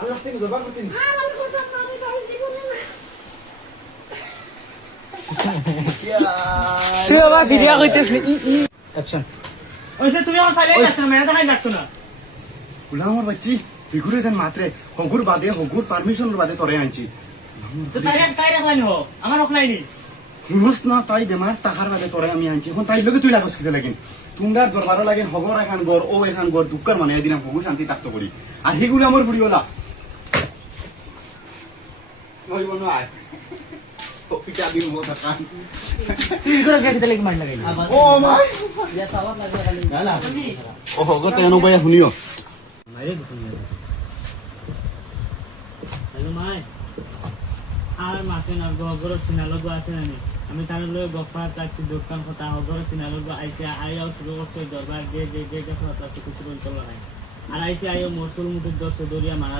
আল্লাহ তিনি দরবার করতেন তুই আবার ভিডিও কইতেছ আচ্ছা ওইসে তুমি আমার ফাইলে যাচ্ছ না মেয়ে দেখাই যাচ্ছ না বললাম আমার বাচ্চি তুই ঘুরে যান মাত্রে হগুর বাদে হগুর পারমিশনের বাদে তোরে আনছি তো তাই রাখলানি হো আমার রখলাইনি শুনস না তাই বেমার তাহার বাদে তোরে আমি আনছি এখন তাই লগে তুই লাগস খেতে লাগিন তুমরার দরবারও লাগেন হগর এখান গড় ও এখান গড় দুঃখের মানে এদিন হগু শান্তি থাকতো করি আর সেগুলো আমার বুড়ি ওলা ওই বনো আয় পিঠা দিন মো থাকান তুই করে গেতে লাগি মার লাগাইলি ও মাই ইয়া সাবাস লাগা না না ও হগর তেনো বয়া শুনিও মাইরে দুপুন হ্যালো মাই আর মাসে না গগর সিনালগো আছে নানি আমি তার লয়ে গফা কাটি দোকান কথা গগর সিনালগো আইছে আইও শুরু করতে দরবার যে কথা কিছু বলতে নাই আর আইছে আইও মরসুল মুঠি 10 দরিয়া মারা